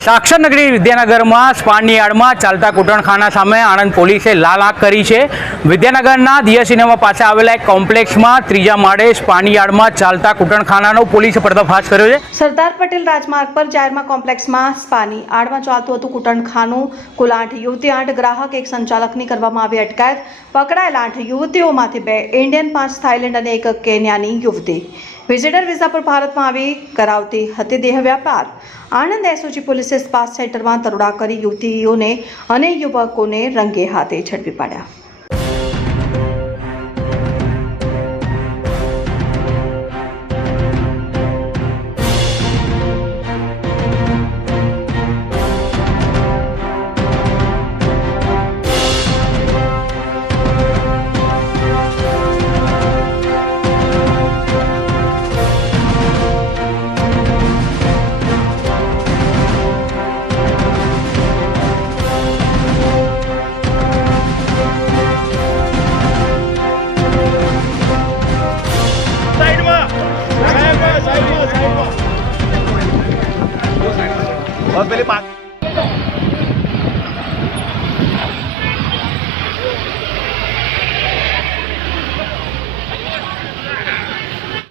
સાક્ષર નગરી વિદ્યાનગરમાં સ્પાની યાર્ડમાં ચાલતા કૂટણખાના સામે આણંદ પોલીસે લાલ આંખ કરી છે। વિદ્યાનગરના દિયા સિનેમા પાસે આવેલા એક કોમ્પ્લેક્સમાં ત્રીજા માળે સ્પાની યાર્ડમાં ચાલતા કૂટણખાનાનો પોલીસે પર્દાફાશ કર્યો છે। સરદાર પટેલ રાજમાર્ગ પર જાહેરમાં કોમ્પ્લેક્સમાં સ્પાની યાર્ડમાં ચાલતું હતું કૂટણખાનું। કુલ 8 યુવતી 8 ગ્રાહક એક સંચાલકની કરવામાં આવી અટકાયત। પકડાયેલા 8 યુવતીઓમાંથી 2 ઇન્ડિયન, 5 થાઇલેન્ડ અને 1 કેન્યાની યુવતી વિઝિટર વિઝા પર ભારતમાં આવી કરાવતી હતી દેહ વ્યાપાર। આણંદ એસઓજી પોલીસે સ્પા સેન્ટરમાં દરોડા કરી યુવતીઓને અને યુવકોને રંગે હાથે ઝડપી પાડ્યા। और पहले